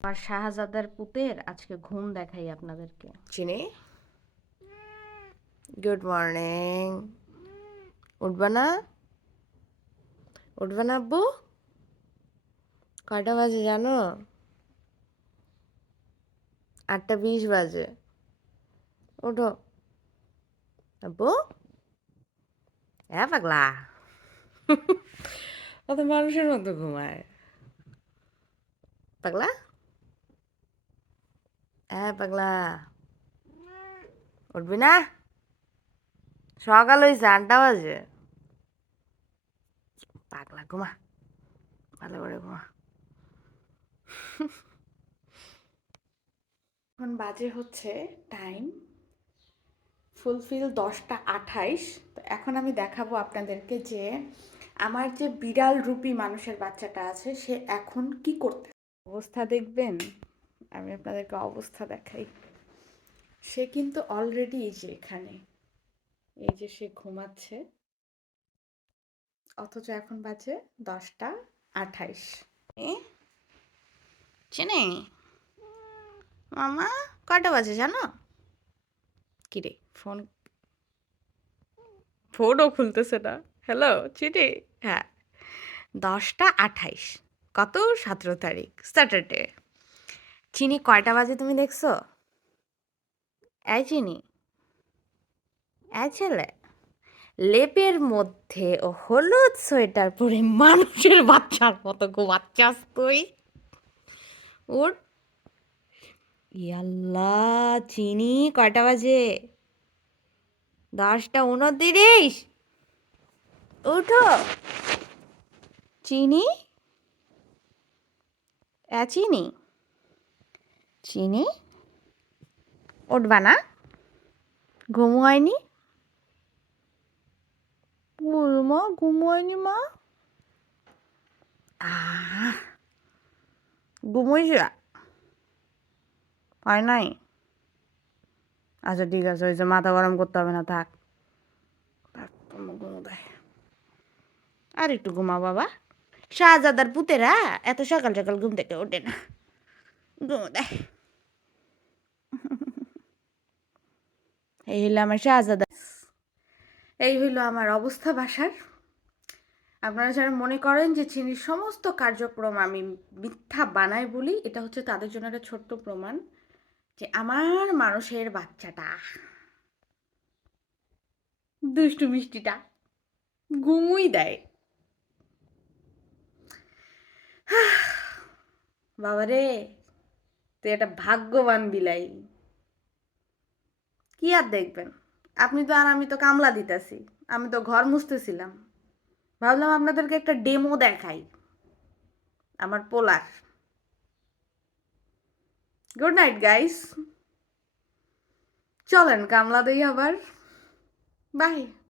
আর শাহজাদার পুতের আজকে ঘুম দেখাই আপনাদেরকে। চিনি? গুড মর্নিং উঠবা না? উঠবা না আব্বু? কয়টা বাজে জানো? আটটা বিশ বাজে। ওঠো আব্বু? হ্যাঁ পাগলা। ও তো মানুষের মতো ঘুমায়। পাগলা? হ্যাঁ পাগলা। উঠবি না? সকাল হয়েছে আটটা বাজে। পাগলা ঘুমা। ভালো করে ঘুমা। এখন বাজে হচ্ছে টাইম ফুলফিল দশটা আঠাইশ। তো এখন আমি দেখাবো আপনাদেরকে যে আমার যে বিড়াল রূপী মানুষের বাচ্চাটা আছে সে এখন কি করতে অবস্থা দেখবেন? আমি আপনাদেরকে অবস্থা দেখাই। সে কিন্তু অলরেডি এই যে এখানে এই যে সে ঘুমাচ্ছে অথচ এখন বাজে দশটা আঠাইশ। চিনি? মামা কটা বাজে জানো? কিরে ফোন ফোনও খুলতেছে না। হ্যালো চিনি? হ্যাঁ দশটা আঠাইশ কত? সতেরো তারিখ স্যাটারডে চিনি কয়টা বাজে তুমি দেখছ? এই চিনি। এই ছেলে। লেপের মধ্যে ও হলুদ সোয়েটার পরে মানুষের বাচ্চার মতো ঘুমাচ্ছাস তুই। ওর ইয়াল্লা চিনি কয়টা বাজে? দশটা উনতিরিশ। উঠো। চিনি? চিনি। চিনি উঠবা না ঘুম হয়নি মা ঘুম হয়নি মা? আহ হয় নাই? আচ্ছা ঠিক আছে, ওই যে মাথা গরম করতে হবে না, থাক। ঘুমো দেয় আর একটু ঘুমা বাবা। শাহজাদার পুতেরা এত সকাল সকাল ঘুম থেকে ওঠে না। ঘুমো দেয় এই হইল আমার শাহজাদা। এই হইল আমার অবস্থা বাসার। আপনারা যারা মনে করেন যে চিনির সমস্ত কার্যক্রম আমি মিথ্যা বানাই বলি, এটা হচ্ছে তাদের জন্য একটা ছোট্ট প্রমাণ যে আমার মানুষের বাচ্চাটা দুষ্টু মিষ্টিটা ঘুমুই দেয়। বাবারে, তুই একটা ভাগ্যবান বিলাই। কি আর দেখবেন? আপনি তো আর আমি তো কামলা দিতেছি, আমি তো ঘর মুছতেছিলাম। ভাবলাম আপনাদেরকে একটা ডেমো দেখাই, আমার পোলার। গুড নাইট গাইস চলেন, কামলা দেই আবার। বাই